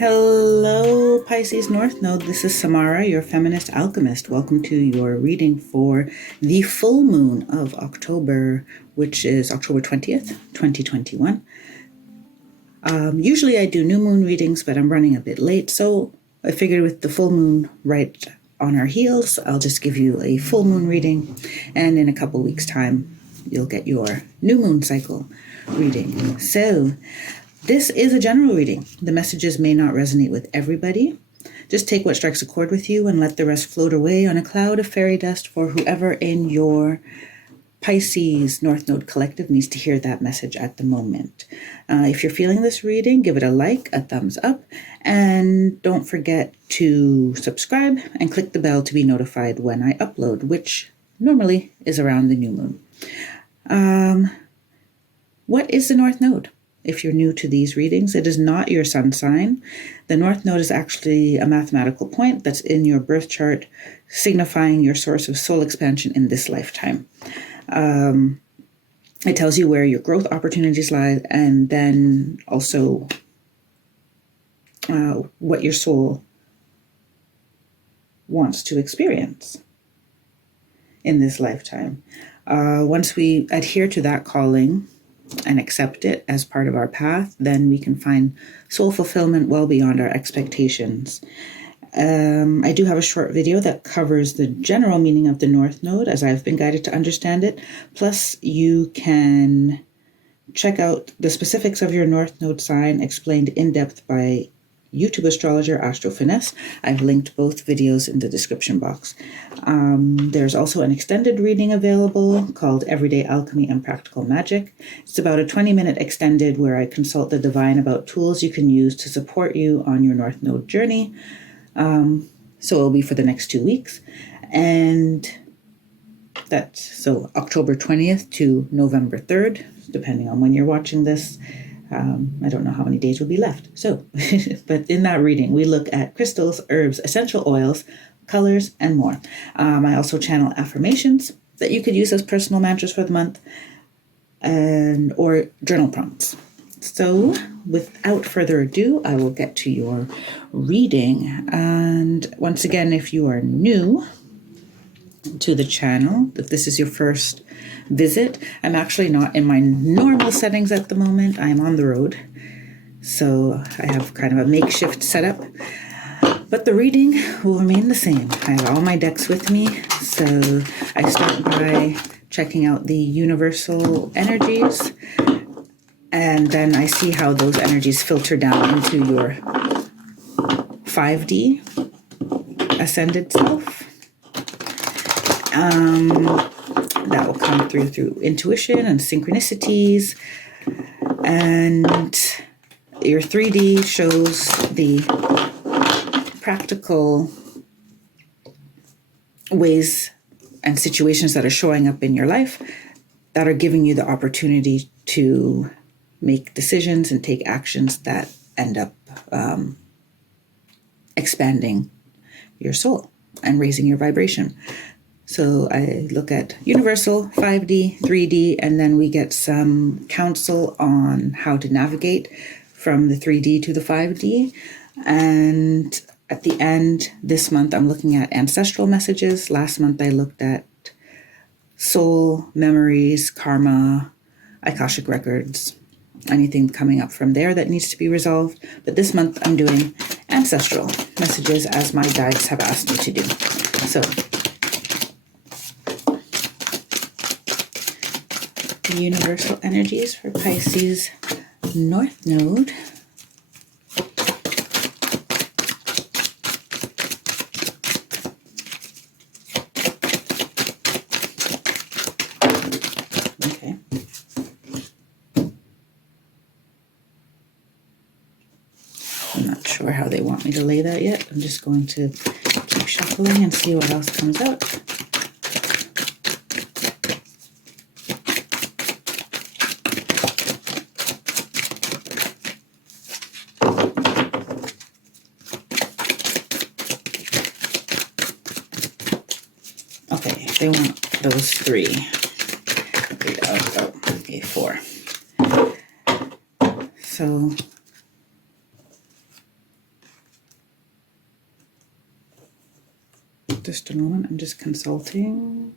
Hello, Pisces North Node. This is Samara, your feminist alchemist. Welcome to your reading for the full moon of October, which is October 20th, 2021. Usually I do new moon readings, but I'm running a bit late, so I figured with the full moon right on our heels, I'll just give you a full moon reading, and in a couple weeks' time, you'll get your new moon cycle reading. So, this is a general reading. The messages may not resonate with everybody. Just take what strikes a chord with you and let the rest float away on a cloud of fairy dust for whoever in your Pisces North Node collective needs to hear that message at the moment. If you're feeling this reading, give it a like, a thumbs up, and don't forget to subscribe and click the bell to be notified when I upload, which normally is around the new moon. What is the North Node? If you're new to these readings, it is not your sun sign. The North Node is actually a mathematical point that's in your birth chart, signifying your source of soul expansion in this lifetime. It tells you where your growth opportunities lie, and then also what your soul wants to experience in this lifetime. Once we adhere to that calling and accept it as part of our path, then we can find soul fulfillment well beyond our expectations. I do have a short video that covers the general meaning of the North Node as I've been guided to understand it. Plus, you can check out the specifics of your North Node sign explained in depth by YouTube astrologer Astro Finesse. I've linked both videos in the description box. There's also an extended reading available called Everyday Alchemy and Practical Magic. It's about a 20-minute extended where I consult the divine about tools you can use to support you on your North Node journey. So it'll be for the next 2 weeks. And that's so October 20th to November 3rd, depending on when you're watching this. I don't know how many days will be left. So, but in that reading, we look at crystals, herbs, essential oils, colors, and more. I also channel affirmations that you could use as personal mantras for the month or journal prompts. So, without further ado, I will get to your reading. And once again, if you are new to the channel, if this is your first visit, I'm actually not in my normal settings at the moment. I'm on the road, so I have kind of a makeshift setup, but the reading will remain the same. I have all my decks with me, so I start by checking out the universal energies, and then I see how those energies filter down into your 5D ascended self. That will come through intuition and synchronicities. And your 3D shows the practical ways and situations that are showing up in your life that are giving you the opportunity to make decisions and take actions that end up expanding your soul and raising your vibration. So I look at universal, 5D, 3D, and then we get some counsel on how to navigate from the 3D to the 5D. And at the end, this month, I'm looking at ancestral messages. Last month, I looked at soul, memories, karma, Akashic records, anything coming up from there that needs to be resolved. But this month, I'm doing ancestral messages as my guides have asked me to do. So, universal energies for Pisces North Node. Okay. I'm not sure how they want me to lay that yet. I'm just going to keep shuffling and see what else comes out. They want those three. Okay, four. So Just a moment, I'm just consulting.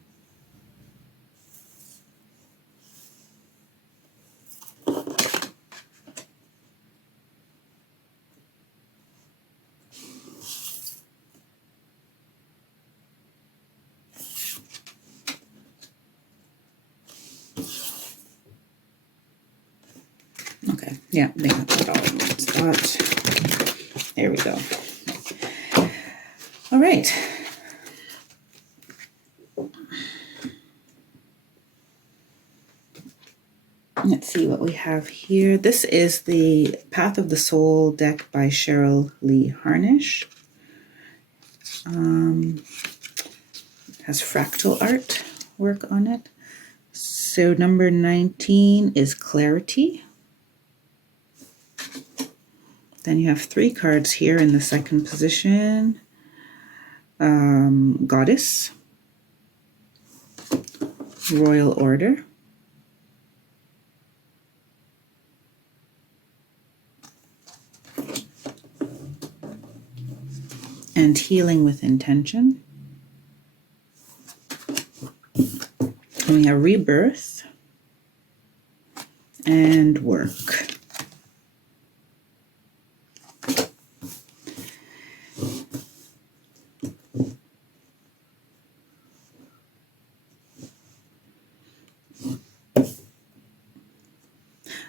Okay, yeah, they got that all. That. There we go. All right. Let's see what we have here. This is the Path of the Soul deck by Cheryl Lee Harnish. Has fractal art work on it. So number 19 is Clarity. Then you have 3 cards here in the second position. Goddess, Royal Order, and Healing with Intention. And we have Rebirth and Work.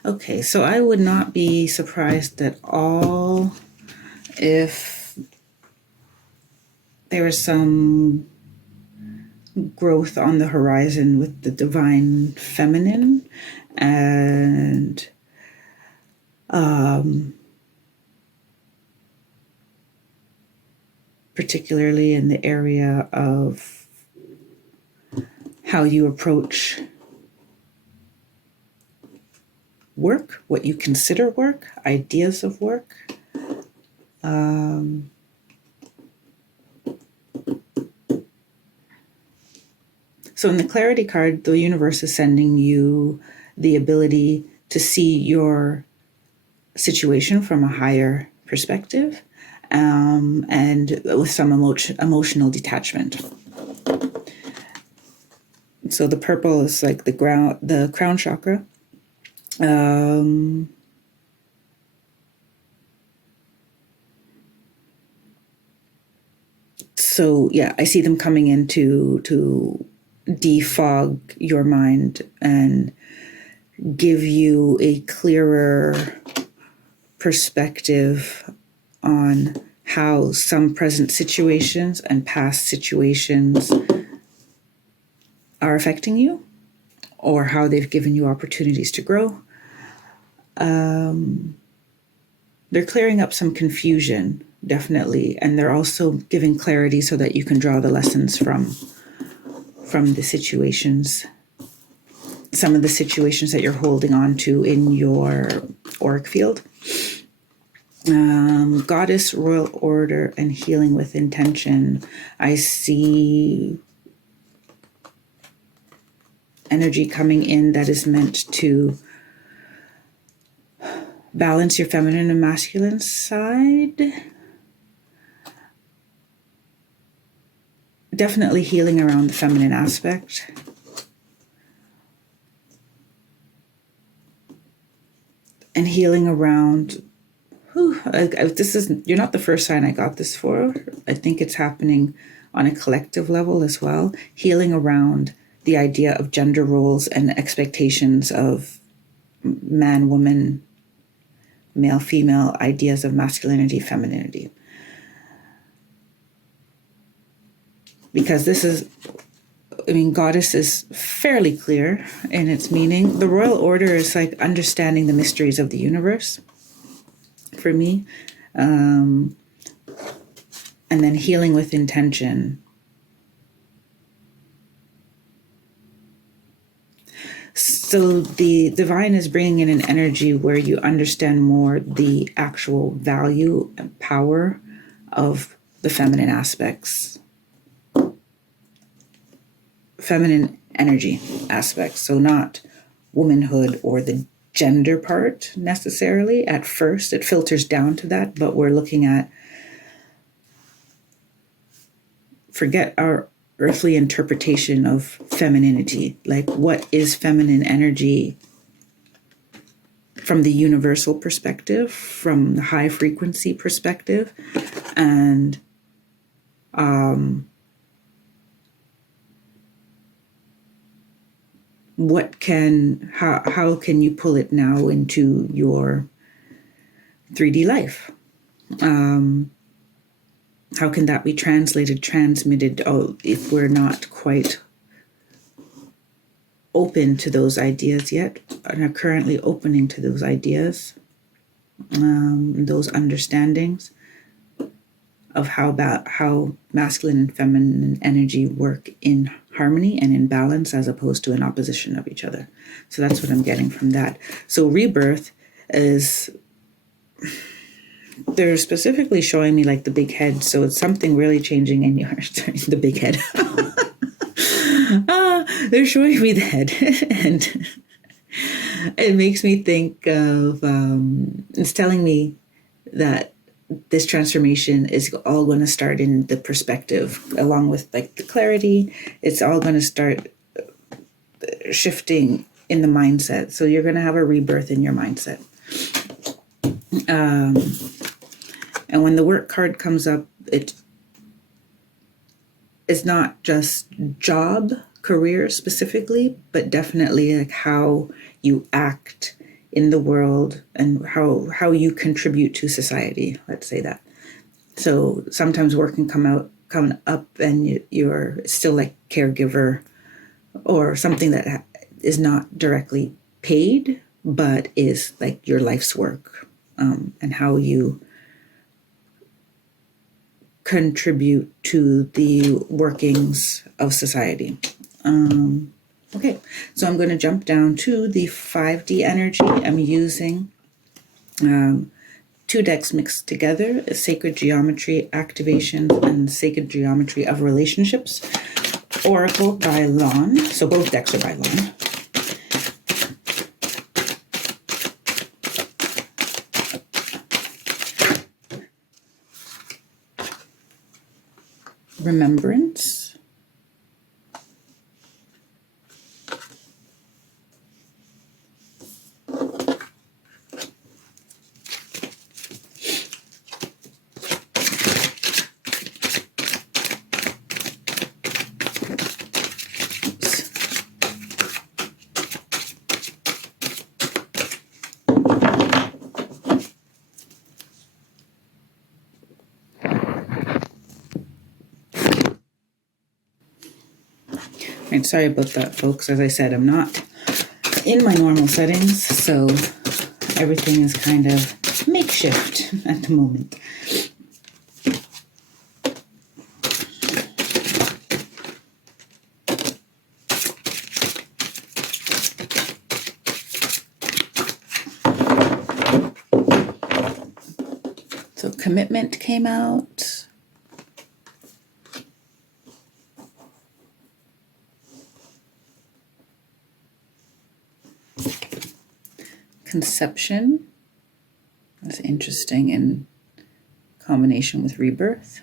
Okay, so I would not be surprised at all if there is some growth on the horizon with the divine feminine, and particularly in the area of how you approach work, what you consider work, ideas of work. So in the Clarity card, the universe is sending you the ability to see your situation from a higher perspective, and with some emotional detachment. So the purple is like the crown chakra. So yeah, I see them coming in to defog your mind and give you a clearer perspective on how some present situations and past situations are affecting you, or how they've given you opportunities to grow. They're clearing up some confusion, definitely, and they're also giving clarity so that you can draw the lessons from the situations, some of the situations that you're holding on to in your auric field. Goddess, Royal Order, and Healing with Intention. I see energy coming in that is meant to balance your feminine and masculine side. Definitely healing around the feminine aspect. And healing around, you're not the first sign I got this for. I think it's happening on a collective level as well. Healing around the idea of gender roles and expectations of man, woman, male, female, ideas of masculinity, femininity. Because Goddess is fairly clear in its meaning. The Royal Order is like understanding the mysteries of the universe for me. And then Healing with Intention. So the divine is bringing in an energy where you understand more the actual value and power of the feminine aspects. Feminine energy aspects. So not womanhood or the gender part necessarily. At first, it filters down to that, but we're looking at forget our earthly interpretation of femininity. Like, what is feminine energy from the universal perspective, from the high frequency perspective, and how can you pull it now into your 3D life? How can that be transmitted, if we're not quite open to those ideas yet, and are currently opening to those ideas, those understandings of how masculine and feminine energy work in harmony and in balance, as opposed to in opposition of each other. So that's what I'm getting from that. So rebirth is, they're specifically showing me like the big head. So it's something really changing in yours. The big head. They're showing me the head. And it makes me think of, it's telling me that this transformation is all going to start in the perspective, along with like the clarity. It's all going to start shifting in the mindset. So you're going to have a rebirth in your mindset. And when the work card comes up, it's not just job, career specifically, but definitely like how you act in the world and how you contribute to society. Let's say that. So sometimes work can come up and you're still like caregiver or something that is not directly paid, but is like your life's work, and how you contribute to the workings of society. Okay, so I'm going to jump down to the 5D energy. I'm using 2 decks mixed together, a Sacred Geometry Activation and Sacred Geometry of Relationships, Oracle by Lon. So both decks are by Lon. Remembrance. Right, sorry about that, folks. As I said, I'm not in my normal settings, so everything is kind of makeshift at the moment. So commitment came out. Conception. That's interesting in combination with rebirth.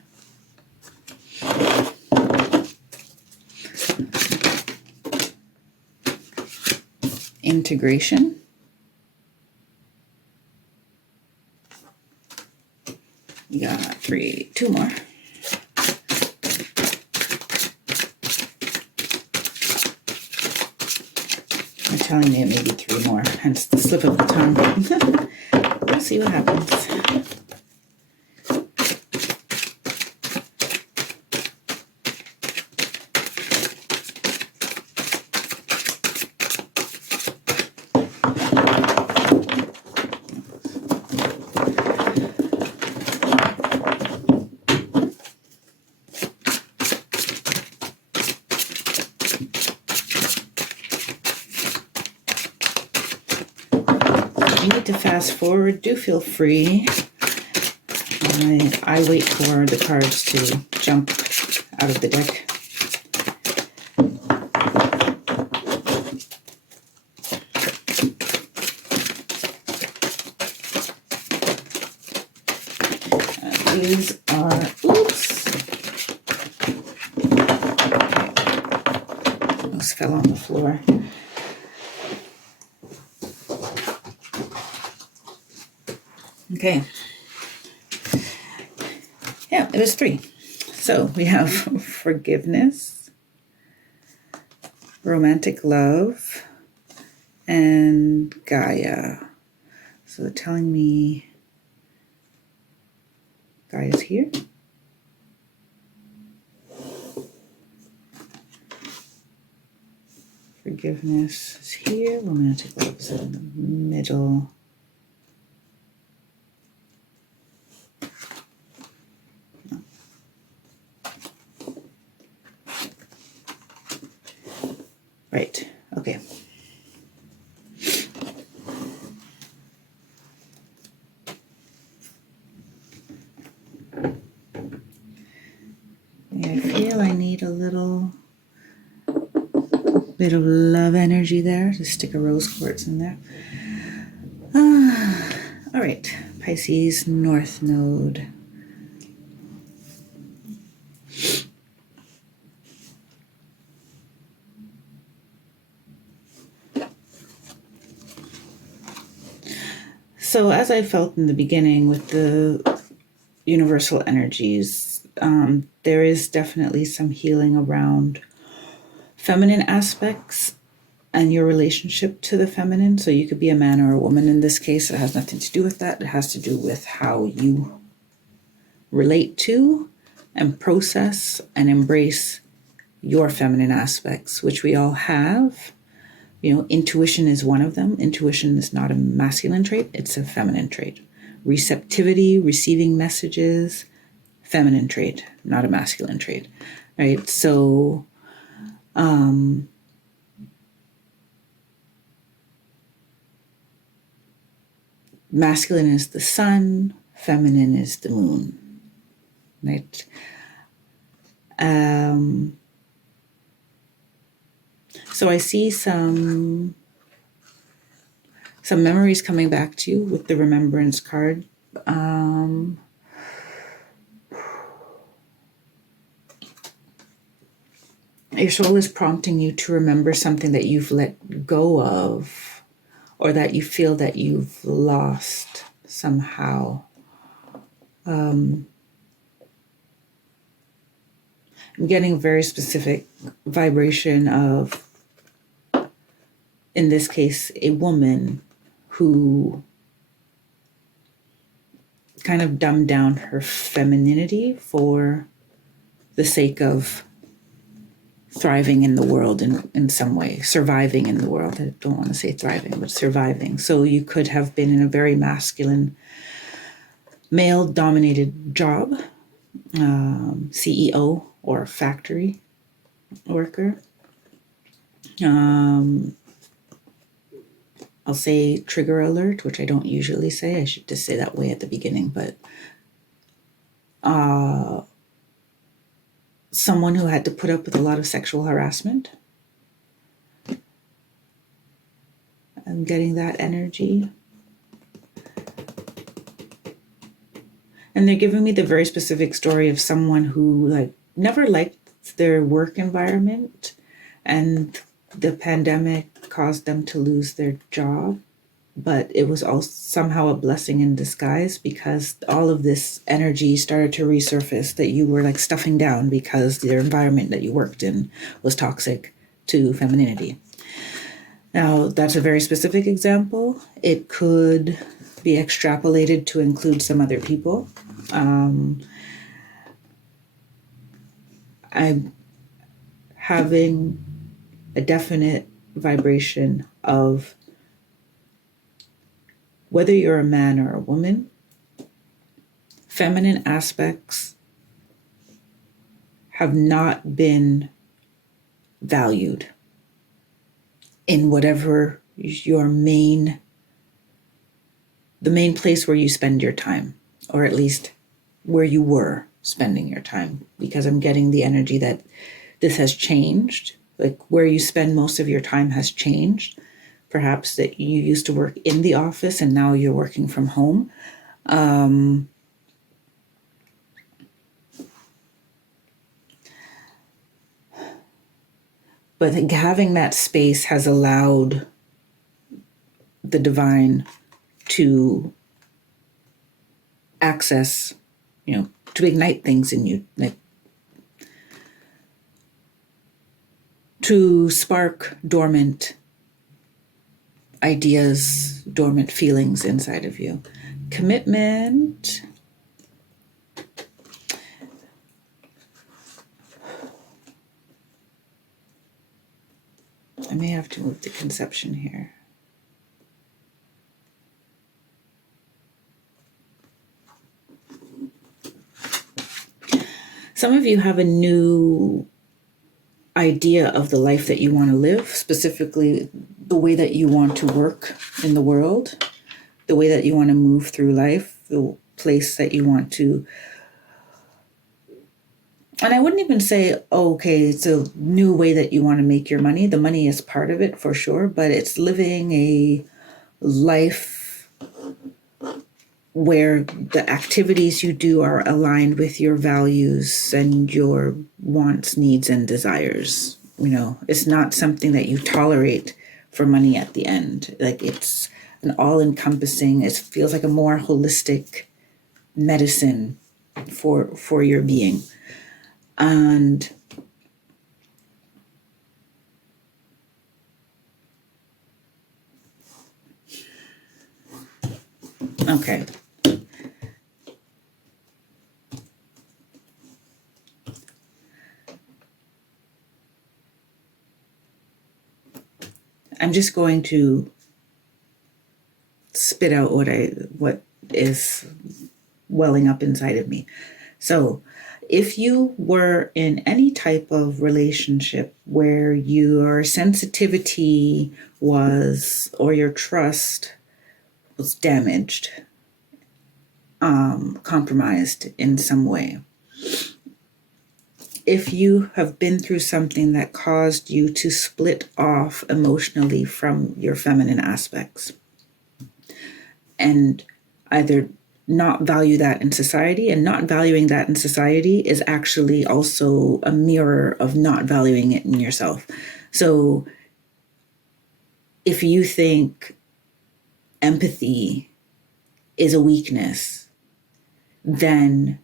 Integration. You got 2 more. I'm telling you, maybe 3 more, hence the slip of the tongue. We'll see what happens. If you need to fast forward, do feel free. I wait for the cards to jump out of the deck. These are, oops, fell on the floor. Okay. Yeah, it was 3. So we have forgiveness, romantic love, and Gaia. So they're telling me Gaia's here. Forgiveness is here. Romantic love is in the middle. Right. Okay. I feel I need a little bit of love energy there. Just stick a rose quartz in there. All right. Pisces North Node. So as I felt in the beginning with the universal energies, there is definitely some healing around feminine aspects and your relationship to the feminine. So you could be a man or a woman in this case. It has nothing to do with that. It has to do with how you relate to and process and embrace your feminine aspects, which we all have. You know, intuition is one of them. Intuition is not a masculine trait, it's a feminine trait. Receptivity, receiving messages, feminine trait, not a masculine trait, right? So, masculine is the sun, feminine is the moon, right? So I see some memories coming back to you with the remembrance card. Your soul is prompting you to remember something that you've let go of, or that you feel that you've lost somehow. I'm getting a very specific vibration of, in this case, a woman who kind of dumbed down her femininity for the sake of thriving in the world in some way, surviving in the world. I don't want to say thriving, but surviving. So you could have been in a very masculine, male-dominated job, CEO or factory worker. I'll say trigger alert, which I don't usually say. I should just say that way at the beginning, but someone who had to put up with a lot of sexual harassment. I'm getting that energy. And they're giving me the very specific story of someone who never liked their work environment, and the pandemic caused them to lose their job. But it was also somehow a blessing in disguise, because all of this energy started to resurface that you were stuffing down because the environment that you worked in was toxic to femininity. Now, that's a very specific example. It could be extrapolated to include some other people. I'm having a definite vibration of, whether you're a man or a woman, feminine aspects have not been valued in whatever the main place where you spend your time, or at least where you were spending your time, because I'm getting the energy that this has changed. Where you spend most of your time has changed. Perhaps that you used to work in the office and now you're working from home. But having that space has allowed the divine to access, to ignite things in you, like to spark dormant ideas, dormant feelings inside of you. Commitment. I may have to move the conception here. Some of you have a new idea of the life that you want to live, specifically the way that you want to work in the world, the way that you want to move through life, the place that you want to. And I wouldn't even say, okay, it's a new way that you want to make your money. The money is part of it for sure, but it's living a life where the activities you do are aligned with your values and your wants, needs, and desires. It's not something that you tolerate for money at the end. Like, it's an all-encompassing, it feels like a more holistic medicine for your being. And okay. I'm just going to spit out what is welling up inside of me. So, if you were in any type of relationship where your sensitivity was, or your trust was damaged, compromised in some way, if you have been through something that caused you to split off emotionally from your feminine aspects and either not value that in society, and not valuing that in society is actually also a mirror of not valuing it in yourself. So if you think empathy is a weakness, then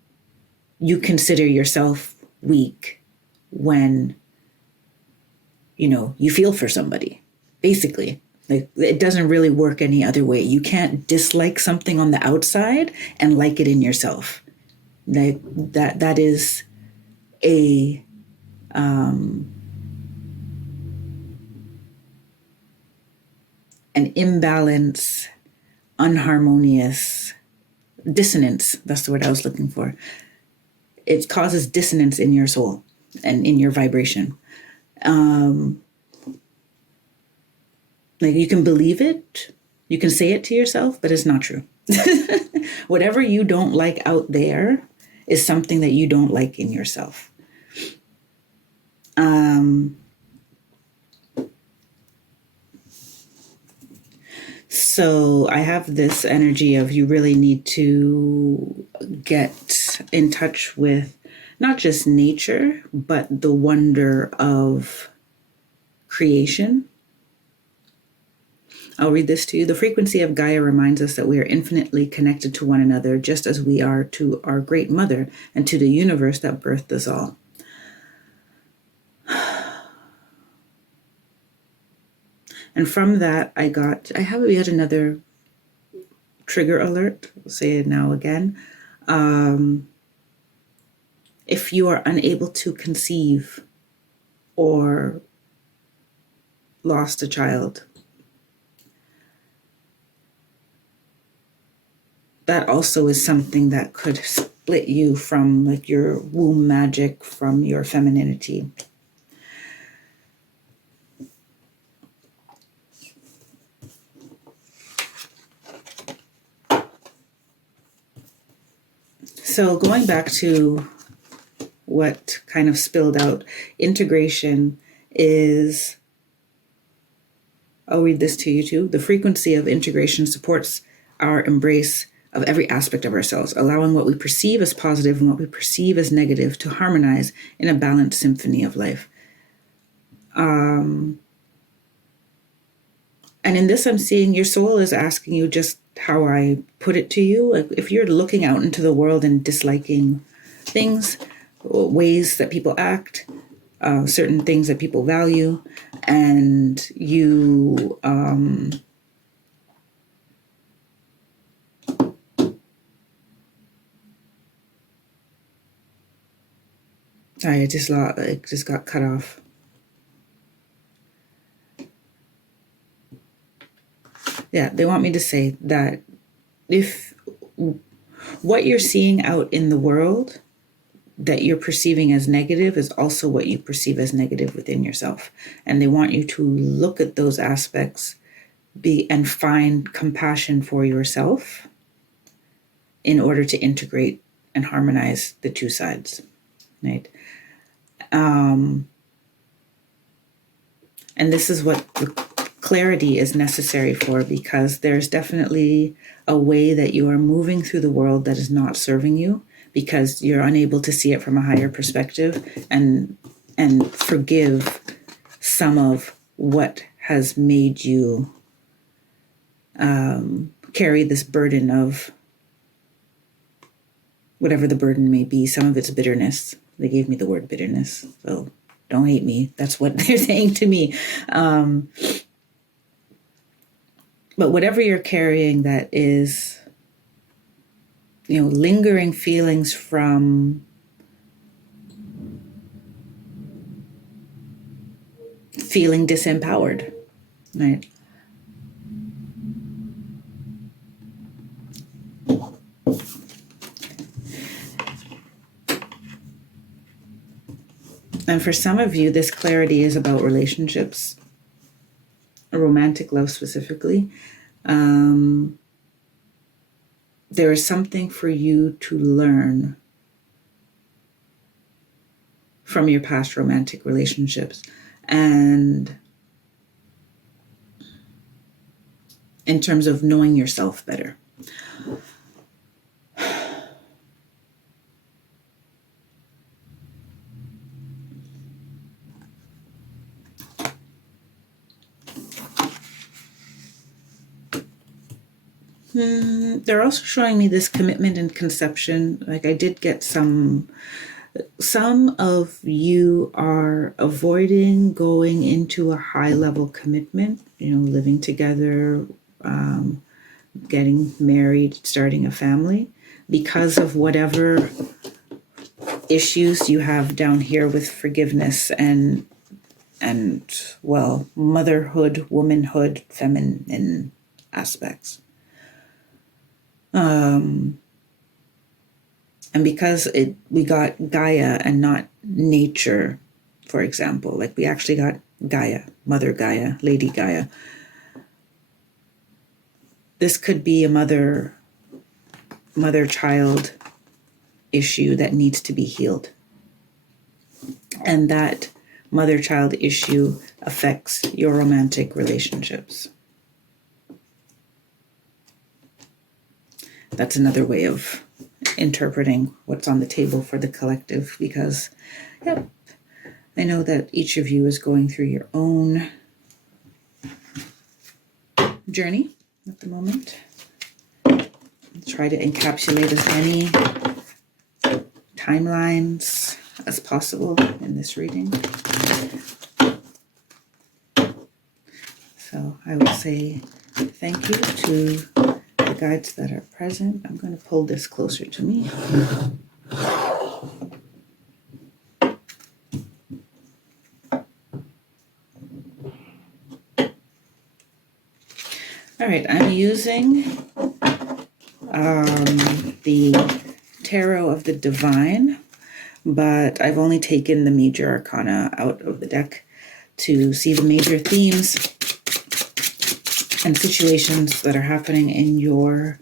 you consider yourself weak when, you feel for somebody, basically. Like, it doesn't really work any other way. You can't dislike something on the outside and like it in yourself. Like, that is a an imbalance, unharmonious, dissonance. That's the word I was looking for. It causes dissonance in your soul and in your vibration. Like, you can believe it, you can say it to yourself, but it's not true. Whatever you don't like out there is something that you don't like in yourself. So I have this energy of, you really need to get in touch with not just nature, but the wonder of creation. I'll read this to you. The frequency of Gaia reminds us that we are infinitely connected to one another, just as we are to our great mother and to the universe that birthed us all. And from that, I have yet another trigger alert. I'll say it now again. If you are unable to conceive or lost a child, that also is something that could split you from, like, your womb magic, from your femininity. So going back to what kind of spilled out, integration is, I'll read this to you too. The frequency of integration supports our embrace of every aspect of ourselves, allowing what we perceive as positive and what we perceive as negative to harmonize in a balanced symphony of life. And in this, I'm seeing your soul is asking you just how I put it to you. Like if you're looking out into the world and disliking things, ways that people act, certain things that people value, and you sorry, it just got cut off. Yeah, they want me to say that if what you're seeing out in the world that you're perceiving as negative is also what you perceive as negative within yourself. And they want you to look at those aspects and find compassion for yourself in order to integrate and harmonize the two sides, right? And this is what the clarity is necessary for, because there's definitely a way that you are moving through the world that is not serving you, because you're unable to see it from a higher perspective and forgive some of what has made you carry this burden of whatever the burden may be. Some of it's bitterness. They gave me the word bitterness, so don't hate me. That's what they're saying to me. But whatever you're carrying that is, lingering feelings from feeling disempowered, right? And for some of you, this clarity is about relationships, romantic love specifically. There is something for you to learn from your past romantic relationships, and in terms of knowing yourself better. They're also showing me this commitment and conception. Like I did get some of you are avoiding going into a high level commitment, living together, getting married, starting a family, because of whatever issues you have down here with forgiveness and motherhood, womanhood, feminine aspects. And because we got Gaia and not nature, for example, like we actually got Gaia, Mother Gaia, Lady Gaia. This could be a mother-child issue that needs to be healed. And that mother-child issue affects your romantic relationships. That's another way of interpreting what's on the table for the collective, because, I know that each of you is going through your own journey at the moment. I'll try to encapsulate as many timelines as possible in this reading. So I will say thank you to the guides that are present. I'm going to pull this closer to me. All right, I'm using the Tarot of the Divine, but I've only taken the major arcana out of the deck to see the major themes and situations that are happening in your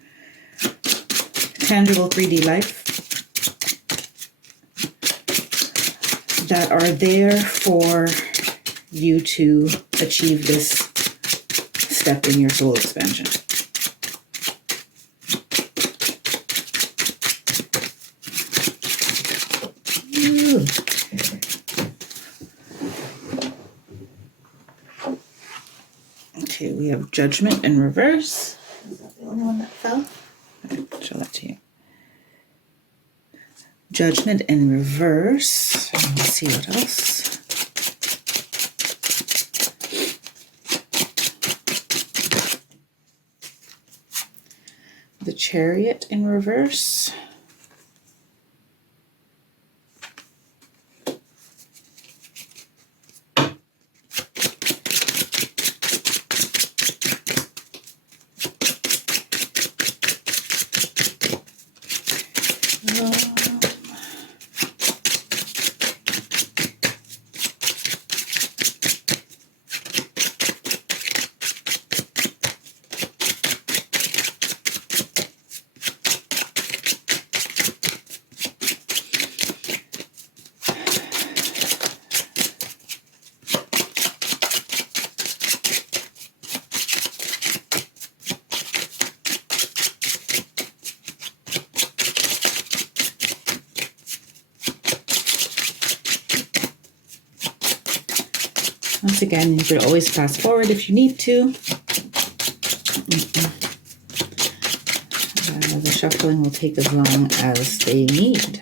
tangible 3D life that are there for you to achieve this step in your soul expansion. Okay, we have Judgment in reverse. Is that the only one that fell? I'll show that to you. Judgment in reverse. Let's see what else. The Chariot in reverse. Once again, you could always fast forward if you need to. The shuffling will take as long as they need.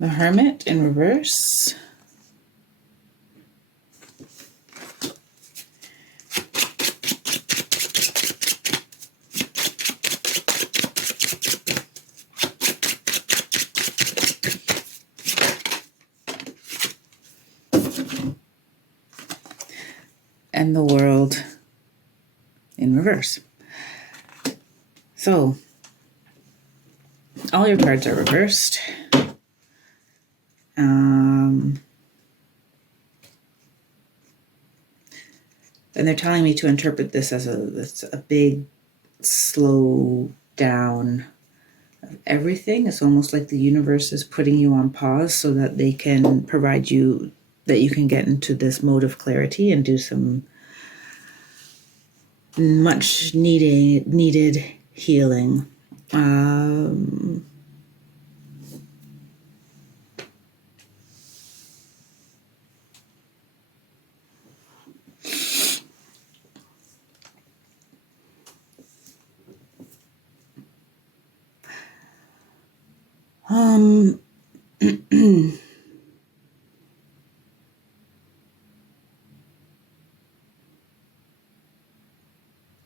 The Hermit in reverse. And the World in reverse. So, all your cards are reversed. And they're telling me to interpret this as a big slow down of everything. It's almost like the universe is putting you on pause so that they can provide you, that you can get into this mode of clarity and do some much needed healing.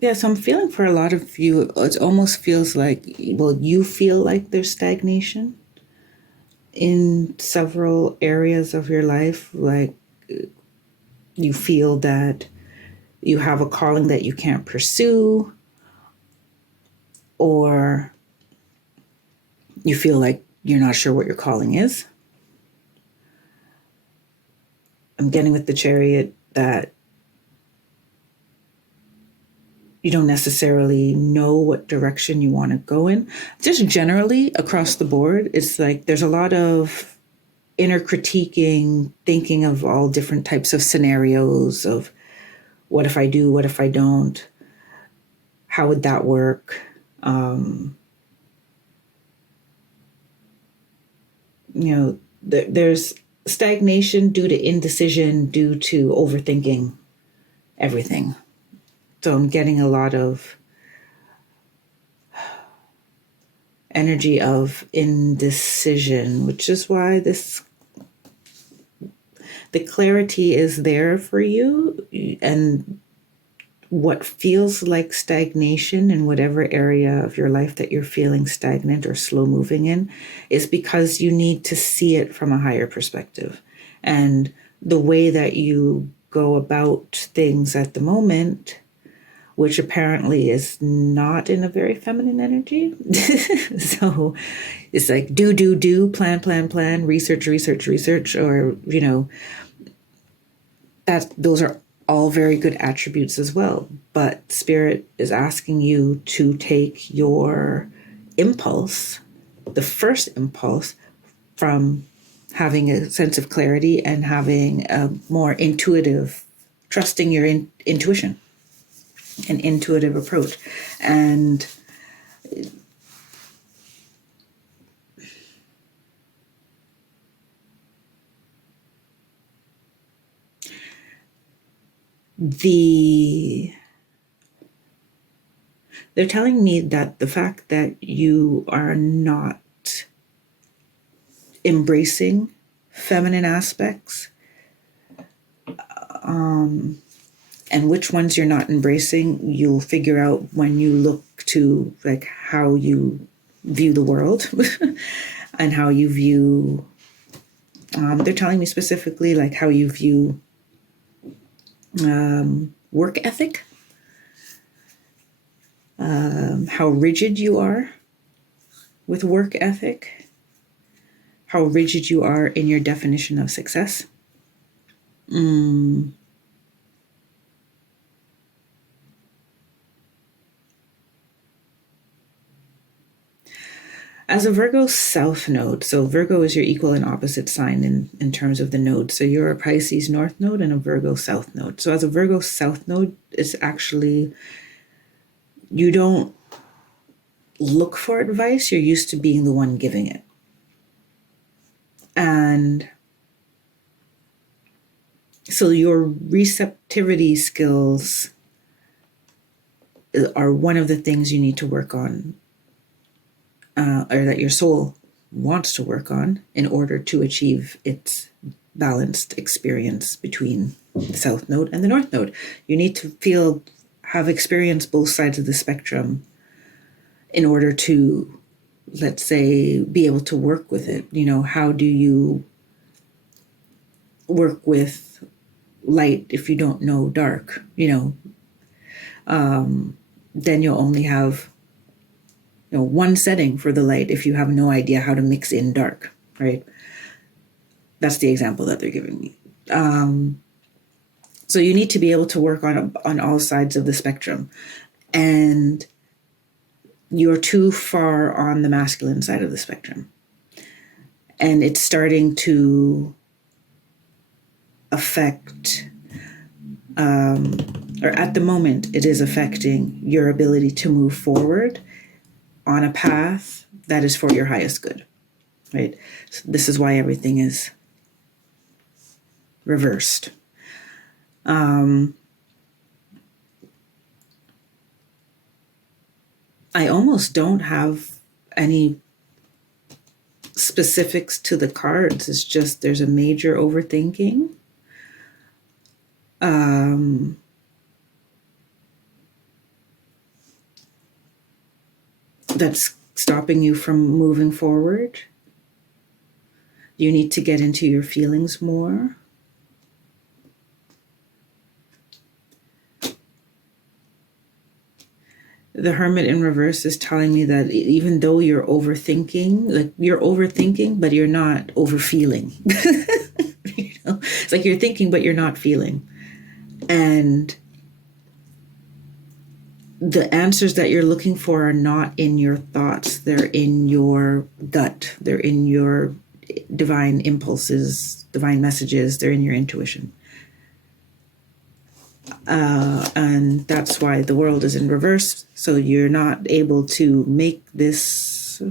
Yeah, so I'm feeling for a lot of you, it almost feels like, well, you feel like there's stagnation in several areas of your life. Like you feel that you have a calling that you can't pursue, or you feel like you're not sure what your calling is. I'm getting with the Chariot that you don't necessarily know what direction you want to go in. Just generally across the board, it's like there's a lot of inner critiquing, thinking of all different types of scenarios of what if I do, what if I don't, how would that work? There's stagnation due to indecision, due to overthinking everything. So I'm getting a lot of energy of indecision, which is why the clarity is there for you, and what feels like stagnation in whatever area of your life that you're feeling stagnant or slow moving in is because you need to see it from a higher perspective. And the way that you go about things at the moment, which apparently is not in a very feminine energy. So it's like do, plan, research, or, those are all very good attributes as well. But Spirit is asking you to take your impulse, the first impulse, from having a sense of clarity and having a more intuitive, trusting your intuition, an intuitive approach. And they're telling me that the fact that you are not embracing feminine aspects, and which ones you're not embracing, you'll figure out when you look to like how you view the world and how you view, they're telling me specifically like how you view work ethic, how rigid you are with work ethic, how rigid you are in your definition of success. As a Virgo South node, so Virgo is your equal and opposite sign in terms of the node. So you're a Pisces North node and a Virgo South node. So as a Virgo South node, it's actually, you don't look for advice. You're used to being the one giving it. And so your receptivity skills are one of the things you need to work on, or that your soul wants to work on in order to achieve its balanced experience between the South Node and the North Node. You need to have experienced both sides of the spectrum in order to, let's say, be able to work with it. You know, how do you work with light if you don't know dark? You know, then you'll only have one setting for the light if you have no idea how to mix in dark, right? That's the example that they're giving me. So you need to be able to work on all sides of the spectrum. And you're too far on the masculine side of the spectrum. And it's starting to affect, or at the moment, it is affecting your ability to move forward on a path that is for your highest good, right? So this is why everything is reversed. I almost don't have any specifics to the cards. It's just there's a major overthinking. That's stopping you from moving forward. You need to get into your feelings more. The Hermit in reverse is telling me that even though you're overthinking, but you're not overfeeling. It's like you're thinking, but you're not feeling. And the answers that you're looking for are not in your thoughts. They're in your gut. They're in your divine impulses, divine messages. They're in your intuition. And that's why the world is in reverse. So you're not able to make this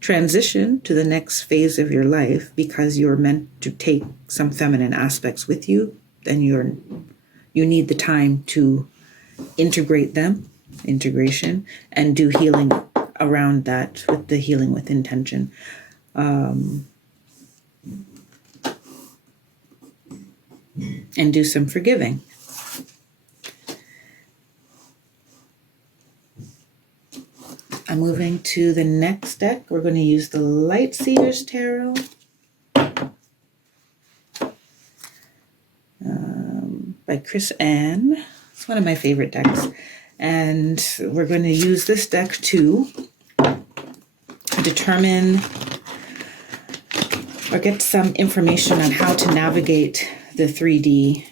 transition to the next phase of your life because you're meant to take some feminine aspects with you. Then you need the time to integrate them, integration, and do healing around that with the healing with intention. And do some forgiving. I'm moving to the next deck. We're going to use the Light Seers Tarot. By Chris Ann. It's one of my favorite decks. And we're going to use this deck to determine or get some information on how to navigate the 3D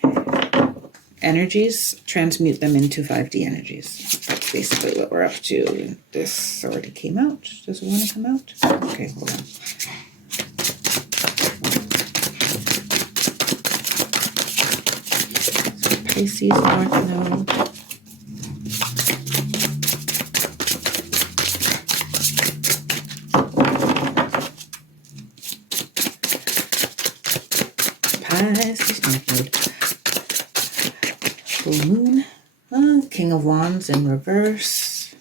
energies, transmute them into 5D energies. That's basically what we're up to. This already came out. Does it want to come out? Okay, hold on. So Pisces North Node. Pisces North Node. Full moon. King of Wands in reverse.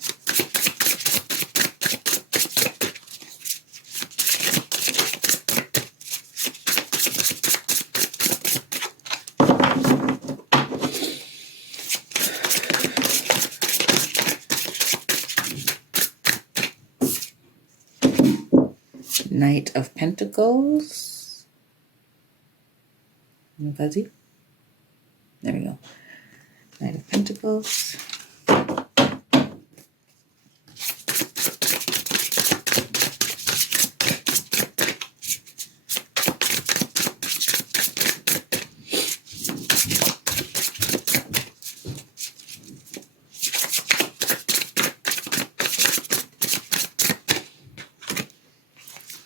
Knight of Pentacles. Fuzzy. There we go. Knight of Pentacles.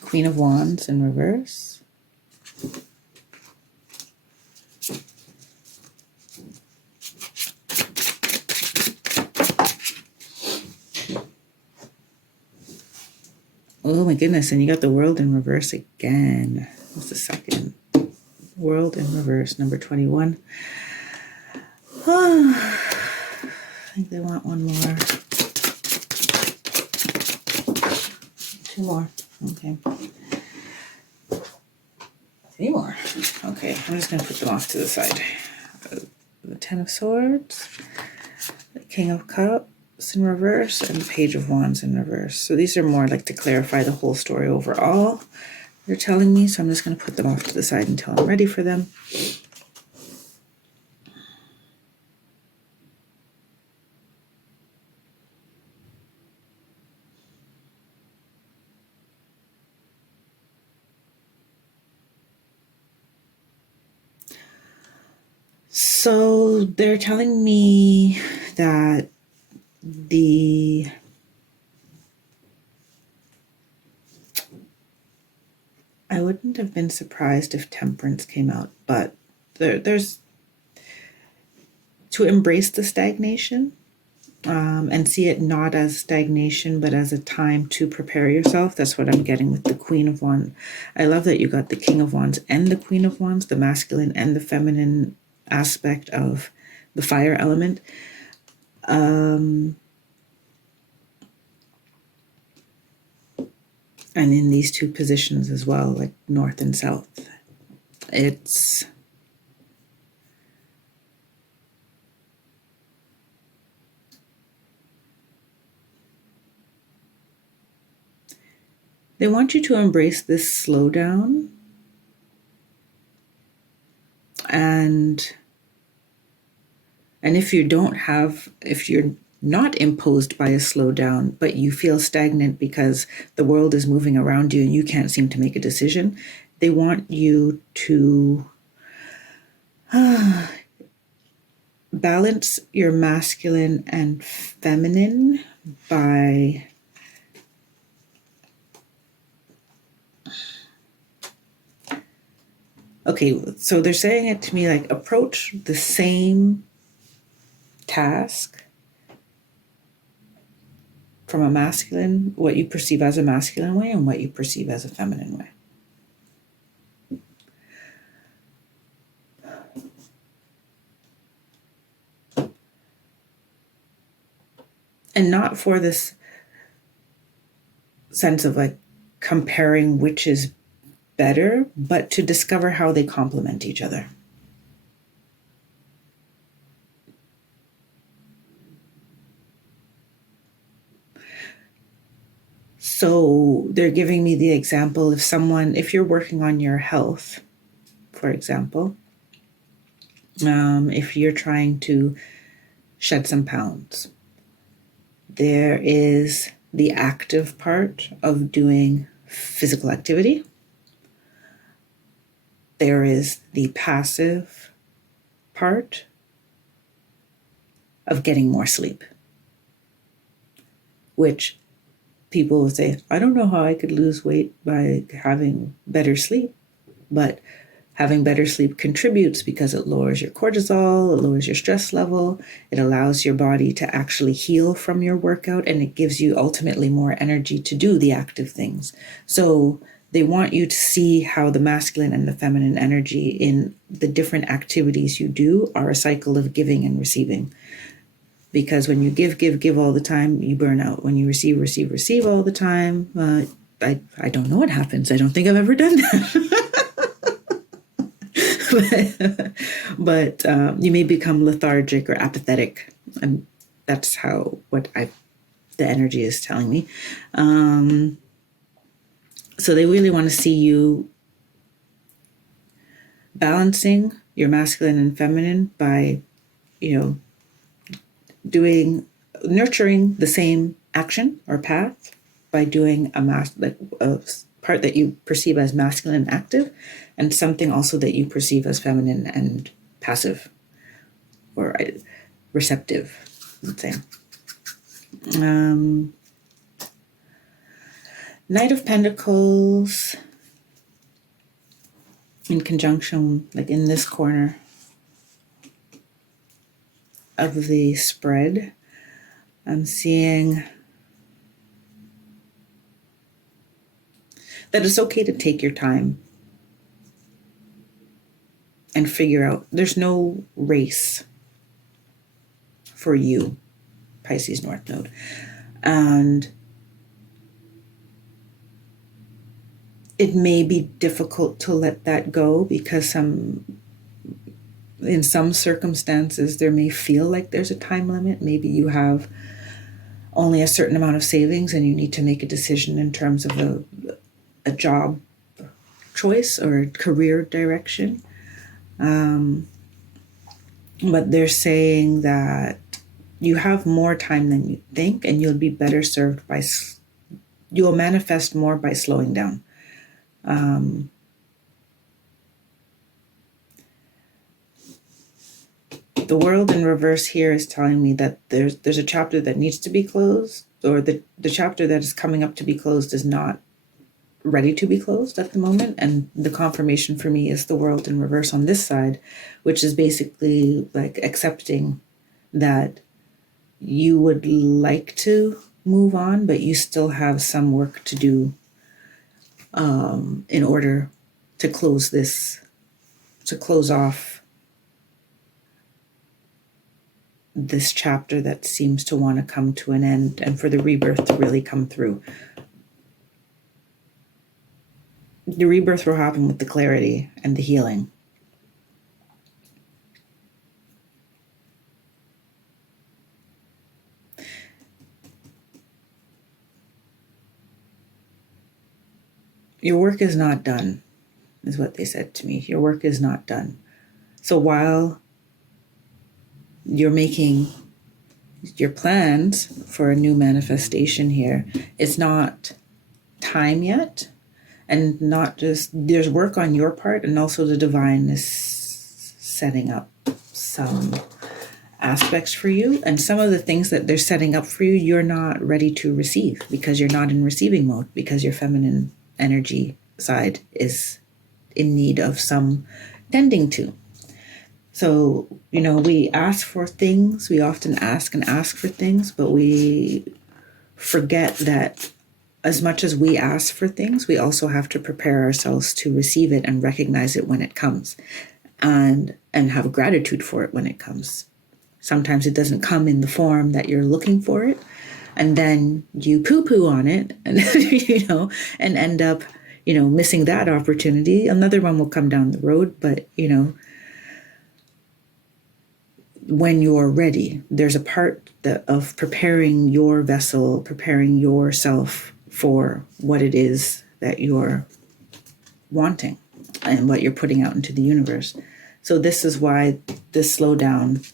Queen of Wands in reverse. Oh my goodness, and you got the World in reverse again. What's the second? World in reverse, number 21. Oh, I think they want one more. 2 more. Okay. 3 more. Okay, I'm just going to put them off to the side. The 10 of Swords, the King of Cups in reverse, and the Page of Wands in reverse. So these are more like to clarify the whole story overall, they're telling me. So I'm just going to put them off to the side until I'm ready for them. So they're telling me that I wouldn't have been surprised if Temperance came out, but there's to embrace the stagnation and see it not as stagnation, but as a time to prepare yourself. That's what I'm getting with the Queen of Wands. I love that you got the King of Wands and the Queen of Wands, the masculine and the feminine aspect of the fire element. And in these two positions as well, like north and south. They want you to embrace this slowdown and if you're not imposed by a slowdown, but you feel stagnant because the world is moving around you and you can't seem to make a decision, they want you to balance your masculine and feminine by okay, so they're saying it to me like approach the same task from a masculine, what you perceive as a masculine way and what you perceive as a feminine way. And not for this sense of like comparing which is better, but to discover how they complement each other. So they're giving me the example of if you're working on your health, for example, if you're trying to shed some pounds, there is the active part of doing physical activity. There is the passive part of getting more sleep, which people will say, I don't know how I could lose weight by having better sleep, but having better sleep contributes because it lowers your cortisol, it lowers your stress level, it allows your body to actually heal from your workout, and it gives you ultimately more energy to do the active things. So they want you to see how the masculine and the feminine energy in the different activities you do are a cycle of giving and receiving. Because when you give all the time, you burn out. When you receive all the time, I don't know what happens. I don't think I've ever done that. but you may become lethargic or apathetic. And that's the energy is telling me. So they really want to see you balancing your masculine and feminine by, nurturing the same action or path by doing a part that you perceive as masculine and active, and something also that you perceive as feminine and passive or receptive, let's say. Knight of Pentacles in conjunction, like in this corner of the spread, I'm seeing that it's okay to take your time and figure out there's no race for you, Pisces North Node. And it may be difficult to let that go because in some circumstances, there may feel like there's a time limit. Maybe you have only a certain amount of savings and you need to make a decision in terms of a job choice or a career direction. But they're saying that you have more time than you think, and you'll be better served you'll manifest more by slowing down. The world in reverse here is telling me that there's a chapter that needs to be closed, or the chapter that is coming up to be closed is not ready to be closed at the moment. And the confirmation for me is the world in reverse on this side, which is basically like accepting that you would like to move on, but you still have some work to do in order to close off this chapter that seems to want to come to an end, and for the rebirth to really come through. The rebirth will happen with the clarity and the healing. Your work is not done, is what they said to me. Your work is not done. So while you're making your plans for a new manifestation here, it's not time yet, and not just, there's work on your part, and also the divine is setting up some aspects for you, and some of the things that they're setting up for you, you're not ready to receive because you're not in receiving mode, because your feminine energy side is in need of some tending to. So, we ask for things, we often ask for things, but we forget that as much as we ask for things, we also have to prepare ourselves to receive it and recognize it when it comes, and have gratitude for it when it comes. Sometimes it doesn't come in the form that you're looking for it, and then you poo-poo on it, and and end up, missing that opportunity. Another one will come down the road, but when you're ready, there's a part of preparing your vessel, preparing yourself for what it is that you're wanting and what you're putting out into the universe. So this is why this slowdown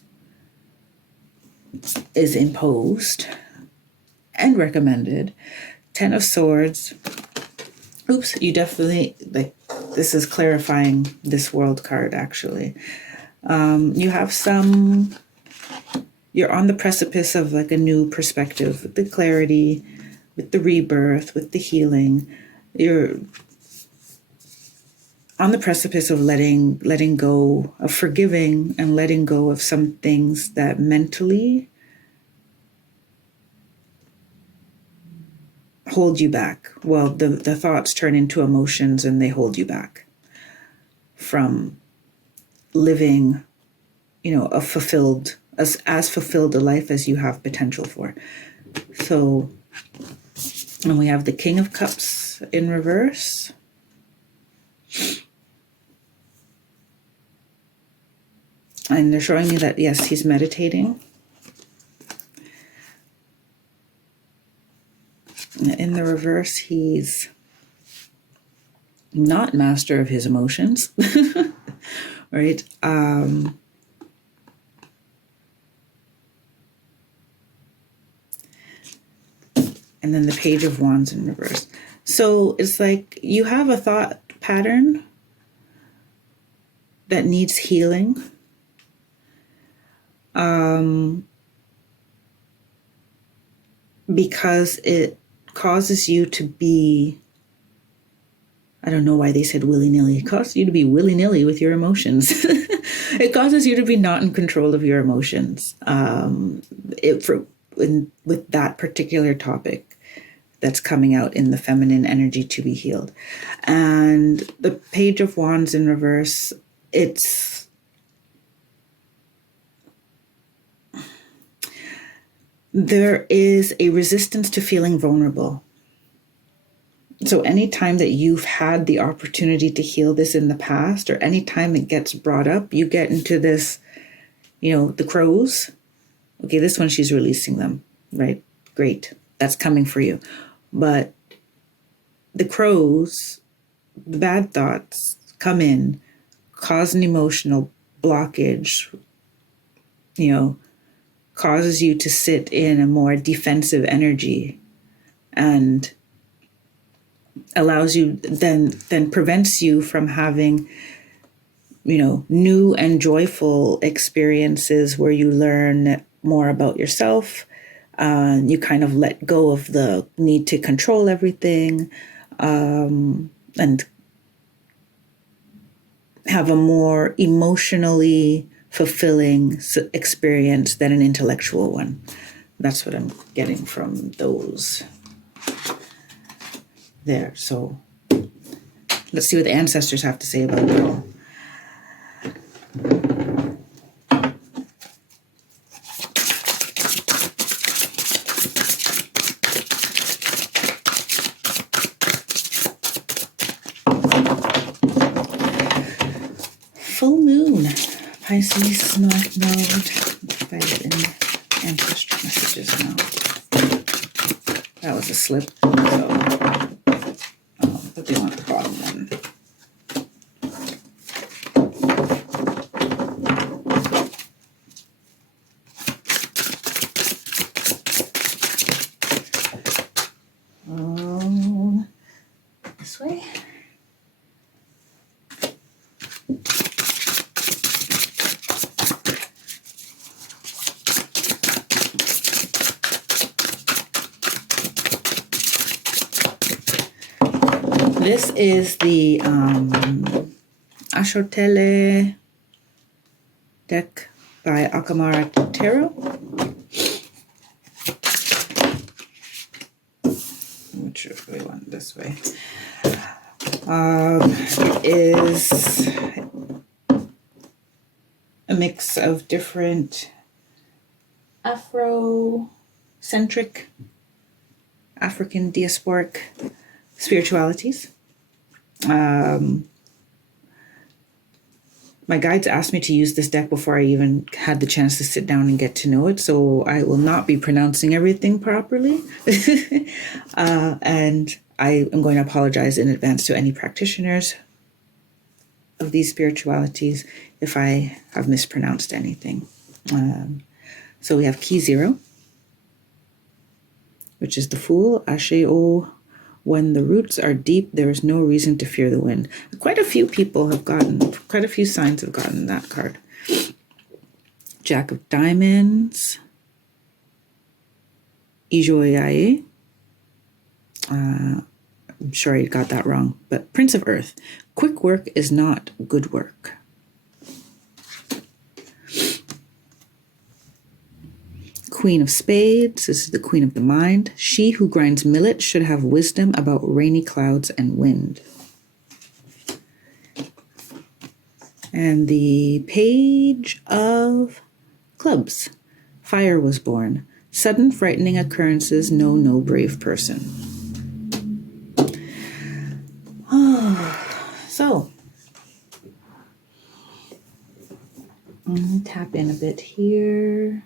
is imposed and recommended. 10 of Swords. Oops, you definitely, this is clarifying this World card, actually. You have some you're on the precipice of like a new perspective, with the clarity, with the rebirth, with the healing. You're on the precipice of letting go, of forgiving and letting go of some things that mentally hold you back. Well, the thoughts turn into emotions and they hold you back from living, a fulfilled, as fulfilled a life as you have potential for. So, and we have the King of Cups in reverse. And they're showing me that, yes, he's meditating. In the reverse, he's not master of his emotions, right? And then the Page of Wands in reverse. So it's like you have a thought pattern that needs healing. Because it causes you to be, I don't know why they said willy-nilly. It causes you to be willy-nilly with your emotions. It causes you to be not in control of your emotions. With that particular topic that's coming out in the feminine energy to be healed. And the Page of Wands in reverse, there is a resistance to feeling vulnerable. So anytime that you've had the opportunity to heal this in the past, or anytime it gets brought up, you get into this, the crows. Okay, this one, she's releasing them, right? Great. That's coming for you. But the crows, the bad thoughts come in, cause an emotional blockage, causes you to sit in a more defensive energy, and allows you, then prevents you from having, new and joyful experiences where you learn more about yourself. You kind of let go of the need to control everything, and have a more emotionally fulfilling experience than an intellectual one. That's what I'm getting from those there. So let's see what the ancestors have to say about it all. Full moon, Pisces North Node. If I get in ancestral messages now. That was a slip. So, but they want the bottom one. This way. This is the Ashotele deck by Akamara Tarot. Which we want this way. It is a mix of different Afrocentric, African diasporic spiritualities. My guides asked me to use this deck before I even had the chance to sit down and get to know it, so I will not be pronouncing everything properly. And I am going to apologize in advance to any practitioners of these spiritualities if I have mispronounced anything. So we have Key 0, which is the Fool, Ashe-O. When the roots are deep, there is no reason to fear the wind. Quite a few signs have gotten that card. Jack of Diamonds, Ijoyae. I'm sure I got that wrong, but Prince of Earth. Quick work is not good work. Queen of Spades. This is the Queen of the Mind. She who grinds millet should have wisdom about rainy clouds and wind. And the Page of Clubs. Fire was born. Sudden frightening occurrences know no brave person. So, I'm going to tap in a bit here.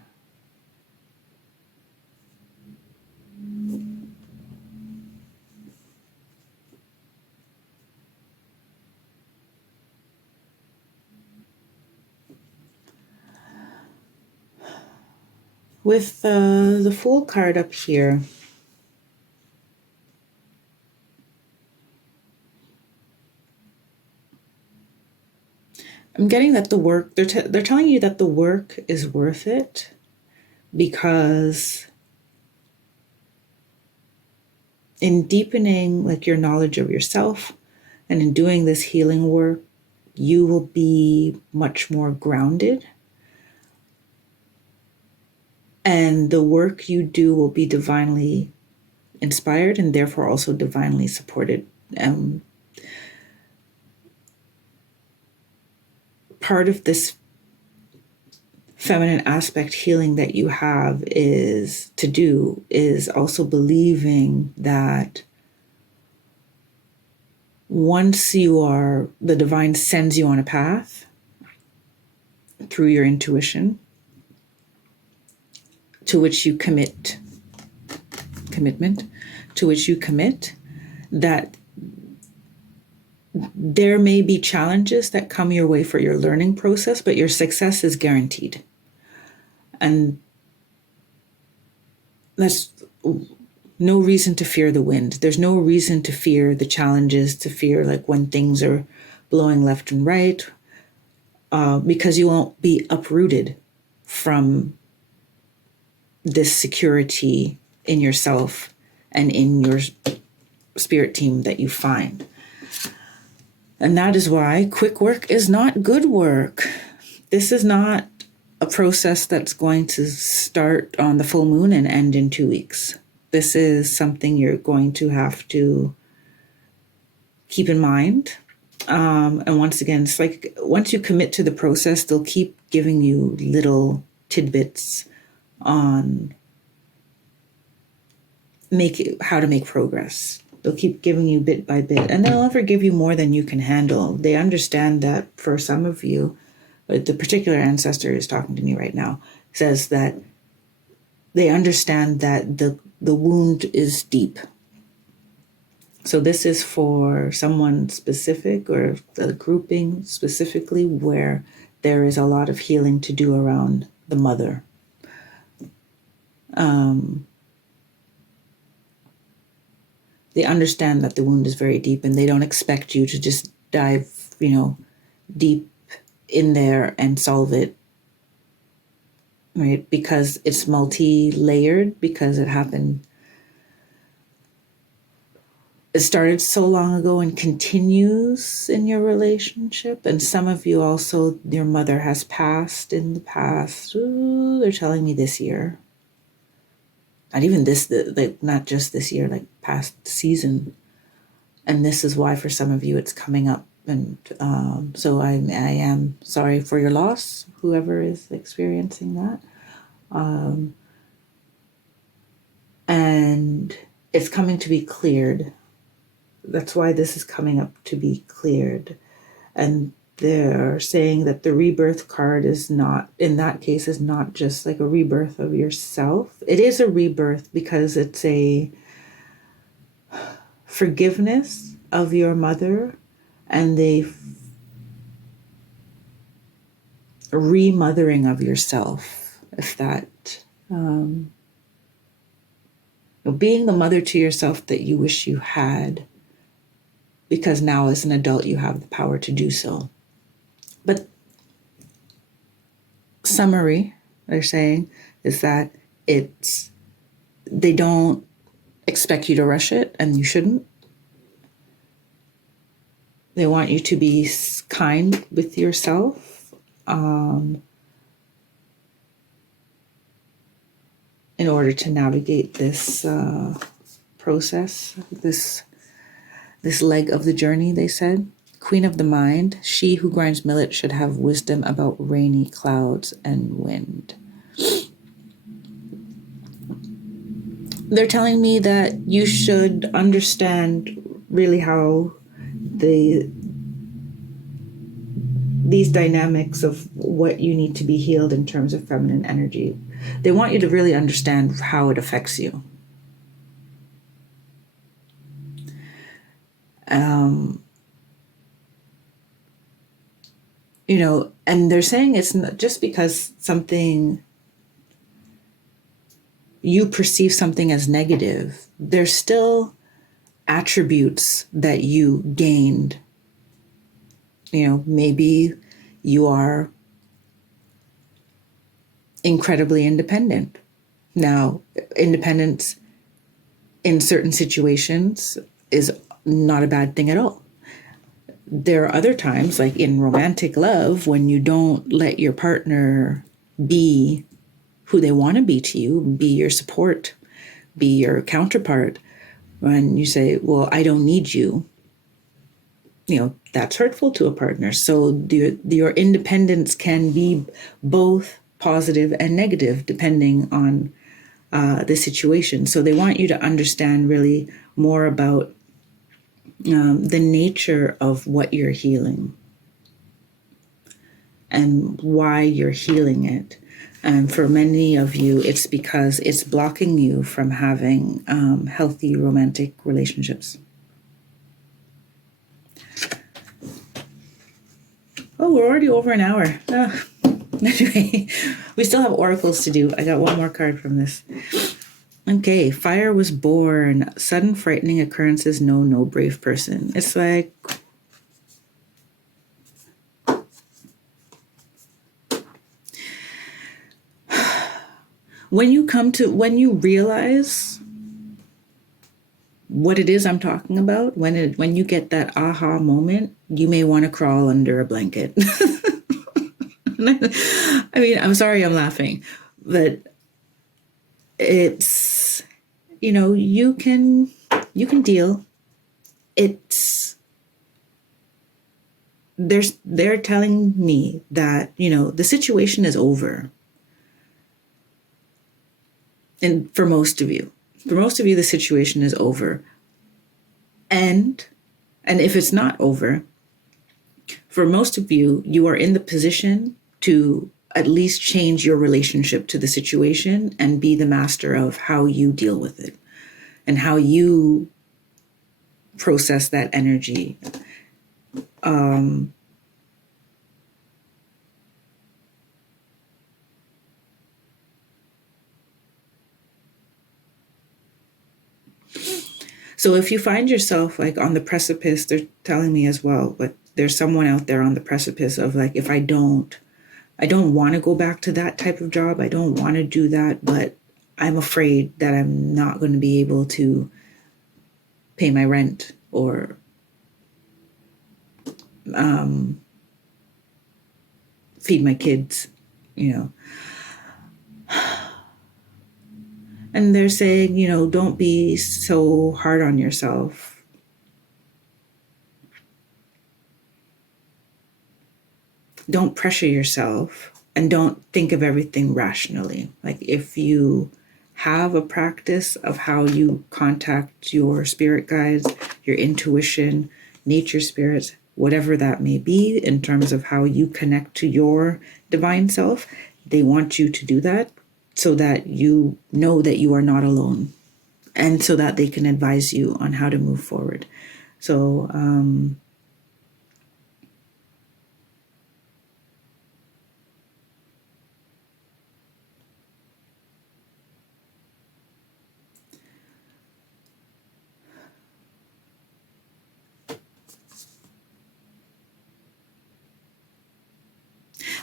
With the Fool card up here, I'm getting that the work, they're telling you that the work is worth it, because in deepening like your knowledge of yourself and in doing this healing work, you will be much more grounded. And the work you do will be divinely inspired and therefore also divinely supported. Part of this feminine aspect healing that you have is also believing that once the divine sends you on a path through your intuition, to which you commit, that there may be challenges that come your way for your learning process, but your success is guaranteed. And that's no reason to fear the wind. There's no reason to fear the challenges, to fear like when things are blowing left and right, because you won't be uprooted from this security in yourself and in your spirit team that you find. And that is why quick work is not good work. This is not a process that's going to start on the full moon and end in 2 weeks. This is something you're going to have to keep in mind. And once again, it's like once you commit to the process, they'll keep giving you little tidbits on how to make progress. They'll keep giving you bit by bit, and they'll never give you more than you can handle. They understand that for some of you, the particular ancestor is talking to me right now, says that they understand that the wound is deep. So this is for someone specific or the grouping specifically where there is a lot of healing to do around the mother. They understand that the wound is very deep, and they don't expect you to just dive, deep in there and solve it, right? Because it's multi-layered, because it started so long ago and continues in your relationship. And some of you also, your mother has passed in the past. Ooh, they're telling me this year. Not even not just this year, like past season. And this is why for some of you it's coming up. And so I am sorry for your loss, whoever is experiencing that. And it's coming to be cleared. That's why this is coming up to be cleared. And they're saying that the rebirth card is not, in that case, is not just like a rebirth of yourself. It is a rebirth because it's a forgiveness of your mother and the remothering of yourself, if that, being the mother to yourself that you wish you had, because now as an adult you have the power to do so. But summary, they're saying, is that they don't expect you to rush it, and you shouldn't. They want you to be kind with yourself, in order to navigate this process, this leg of the journey, they said. Queen of the mind, she who grinds millet should have wisdom about rainy clouds and wind. They're telling me that you should understand really how these dynamics of what you need to be healed in terms of feminine energy. They want you to really understand how it affects you. And they're saying it's not just because you perceive something as negative, there's still attributes that you gained. Maybe you are incredibly independent. Now, independence in certain situations is not a bad thing at all. There are other times, like in romantic love, when you don't let your partner be who they want to be to you, be your support, be your counterpart. When you say, well, I don't need you, that's hurtful to a partner. So your independence can be both positive and negative depending on the situation. So they want you to understand really more about the nature of what you're healing and why you're healing it. And for many of you, it's because it's blocking you from having healthy romantic relationships. Oh, we're already over an hour. Anyway, we still have oracles to do. I got one more card from this. Okay, fire was born. Sudden frightening occurrences know no brave person. It's like, when you realize what it is I'm talking about, when you get that aha moment, you may want to crawl under a blanket. I mean, I'm sorry I'm laughing, but it's, you can deal. They're telling me that, the situation is over. And for most of you, the situation is over. And if it's not over, for most of you, you are in the position to at least change your relationship to the situation and be the master of how you deal with it and how you process that energy. So if you find yourself like on the precipice, they're telling me as well, but there's someone out there on the precipice of like, if I don't want to go back to that type of job. I don't want to do that, but I'm afraid that I'm not going to be able to pay my rent or feed my kids, And they're saying, don't be so hard on yourself. Don't pressure yourself and don't think of everything rationally. Like if you have a practice of how you contact your spirit guides, your intuition, nature spirits, whatever that may be, in terms of how you connect to your divine self, they want you to do that so that you know that you are not alone and so that they can advise you on how to move forward. So,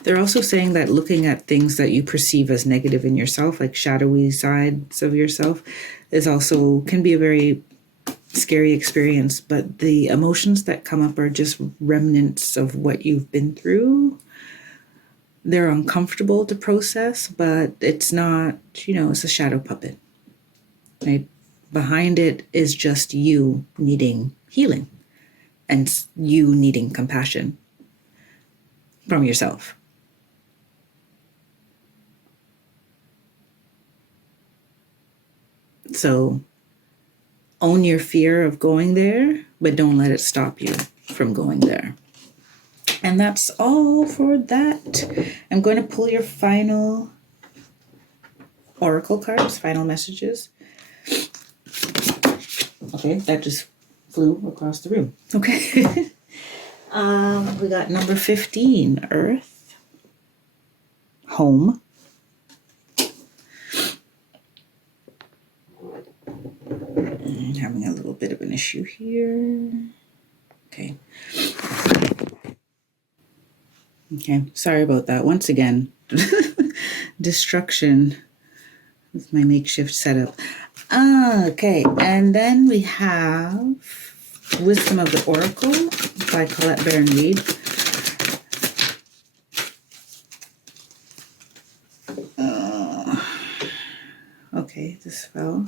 They're also saying that looking at things that you perceive as negative in yourself, like shadowy sides of yourself, is also can be a very scary experience. But the emotions that come up are just remnants of what you've been through. They're uncomfortable to process, but it's not, it's a shadow puppet, right? Behind it is just you needing healing and you needing compassion from yourself. So own your fear of going there, but don't let it stop you from going there. And that's all for that. I'm going to pull your final oracle cards, final messages. Okay, that just flew across the room. Okay. We got number 15, Earth, Home, having a little bit of an issue here. Okay. Okay, sorry about that. Once again, destruction with my makeshift setup. Okay, and then we have Wisdom of the Oracle by Colette Baron Reid. Okay, this fell.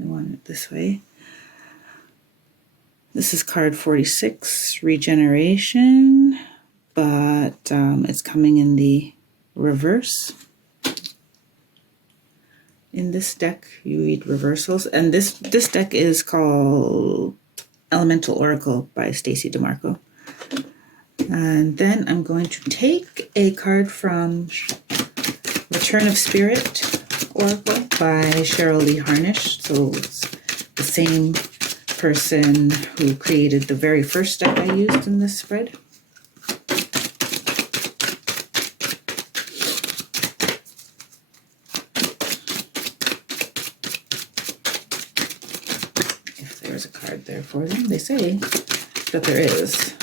I want it this way. This is card 46, Regeneration, but it's coming in the reverse. In this deck, you read reversals, and this deck is called Elemental Oracle by Stacey DeMarco. And then I'm going to take a card from Return of Spirit Oracle by Cheryl Lee Harnish. So it's the same person who created the very first deck I used in this spread. If there's a card there for them, they say that there is.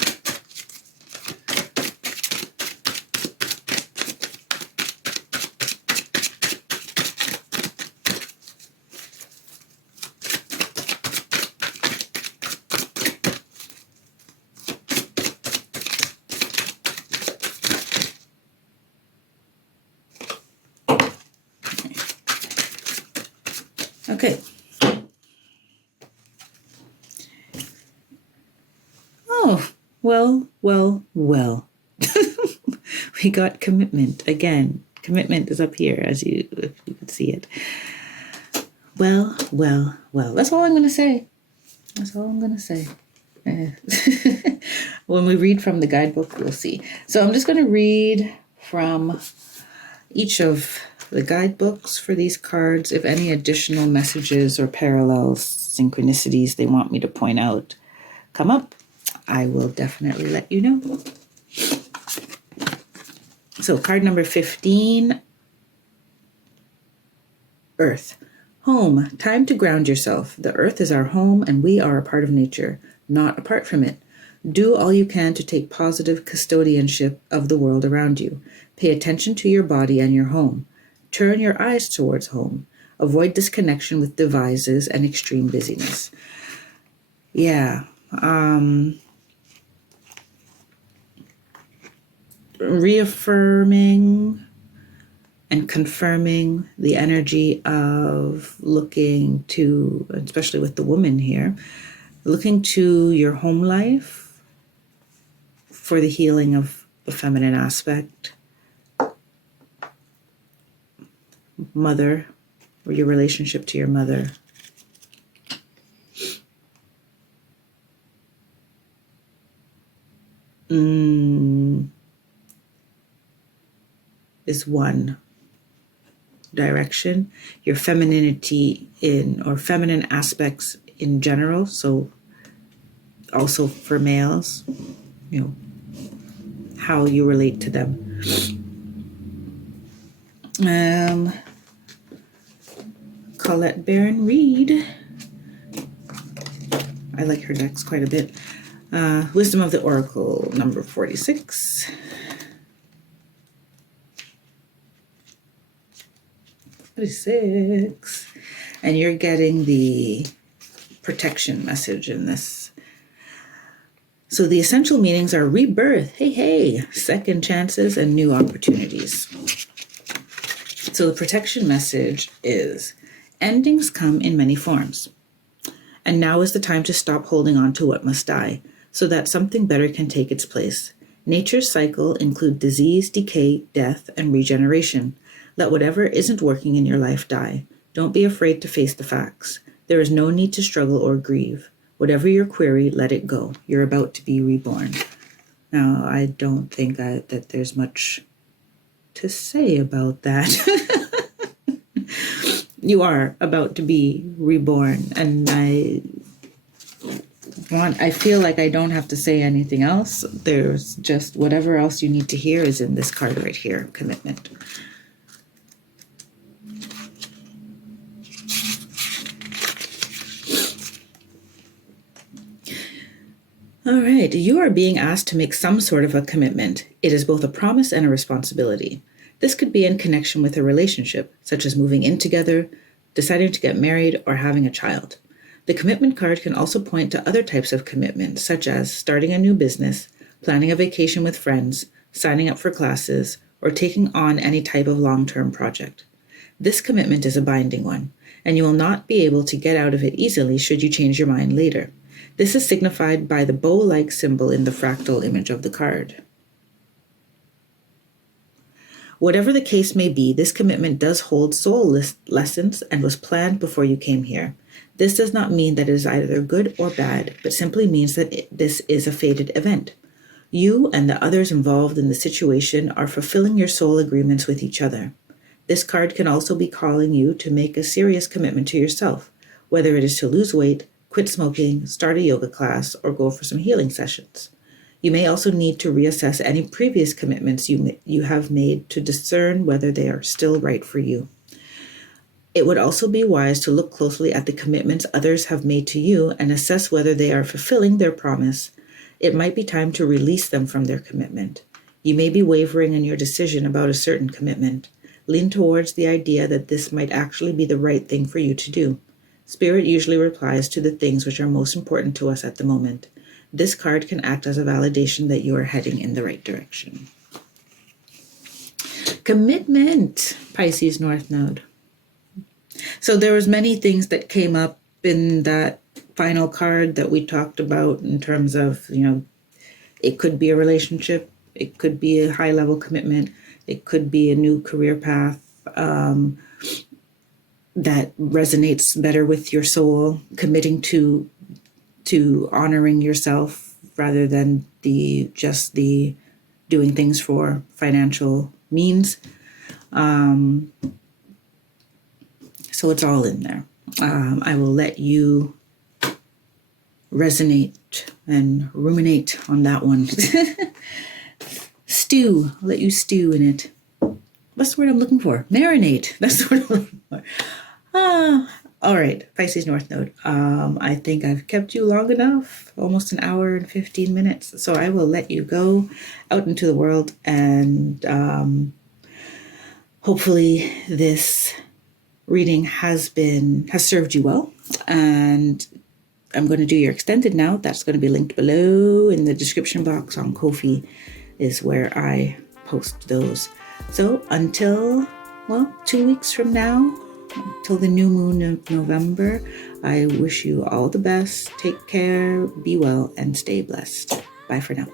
Okay. Oh, well. We got commitment again. Commitment is up here, if you can see it. Well. That's all I'm going to say. When we read from the guidebook, we'll see. So I'm just going to read from each of the guidebooks for these cards. If any additional messages or parallels, synchronicities they want me to point out come up, I will definitely let you know. So card number 15, Earth. Home. Time to ground yourself. The earth is our home and we are a part of nature, not apart from it. Do all you can to take positive custodianship of the world around you. Pay attention to your body and your home. Turn your eyes towards home. Avoid disconnection with devices and extreme busyness. Yeah. Reaffirming and confirming the energy of looking to, especially with the woman here, looking to your home life for the healing of the feminine aspect, mother, or your relationship to your mother. Is one direction. Your femininity or feminine aspects in general, so also for males, how you relate to them. Colette Baron Reid. I like her decks quite a bit. Wisdom of the Oracle, number 46. 26. And you're getting the protection message in this. So the essential meanings are rebirth, hey, second chances, and new opportunities. So the protection message is endings come in many forms. And now is the time to stop holding on to what must die, so that something better can take its place. Nature's cycle includes disease, decay, death, and regeneration. Let whatever isn't working in your life die. Don't be afraid to face the facts. There is no need to struggle or grieve. Whatever your query, let it go. You're about to be reborn. Now, I don't think that there's much to say about that. You are about to be reborn, and I feel like I don't have to say anything else. There's just whatever else you need to hear is in this card right here, commitment. All right, you are being asked to make some sort of a commitment. It is both a promise and a responsibility. This could be in connection with a relationship, such as moving in together, deciding to get married, or having a child. The commitment card can also point to other types of commitment, such as starting a new business, planning a vacation with friends, signing up for classes, or taking on any type of long-term project. This commitment is a binding one, and you will not be able to get out of it easily should you change your mind later. This is signified by the bow-like symbol in the fractal image of the card. Whatever the case may be, this commitment does hold soul lessons and was planned before you came here. This does not mean that it is either good or bad, but simply means that this is a fated event. You and the others involved in the situation are fulfilling your soul agreements with each other. This card can also be calling you to make a serious commitment to yourself, whether it is to lose weight, quit smoking, start a yoga class, or go for some healing sessions. You may also need to reassess any previous commitments you have made to discern whether they are still right for you. It would also be wise to look closely at the commitments others have made to you and assess whether they are fulfilling their promise. It might be time to release them from their commitment. You may be wavering in your decision about a certain commitment. Lean towards the idea that this might actually be the right thing for you to do. Spirit usually replies to the things which are most important to us at the moment. This card can act as a validation that you are heading in the right direction. Commitment, Pisces North Node. So there was many things that came up in that final card that we talked about in terms of, it could be a relationship, it could be a high-level commitment, it could be a new career path, that resonates better with your soul, committing to honoring yourself rather than the doing things for financial means. So it's all in there. I will let you resonate and ruminate on that one. Stew. I'll let you stew in it. What's the word I'm looking for? Marinate. That's the word I'm looking for. All right, Pisces North Node. I think I've kept you long enough, almost an hour and 15 minutes. So I will let you go out into the world, and hopefully this reading has served you well. And I'm going to do your extended now. That's going to be linked below in the description box on Ko-fi is where I post those. So until, 2 weeks from now, till the new moon of November, I wish you all the best. Take care, be well, and stay blessed. Bye for now.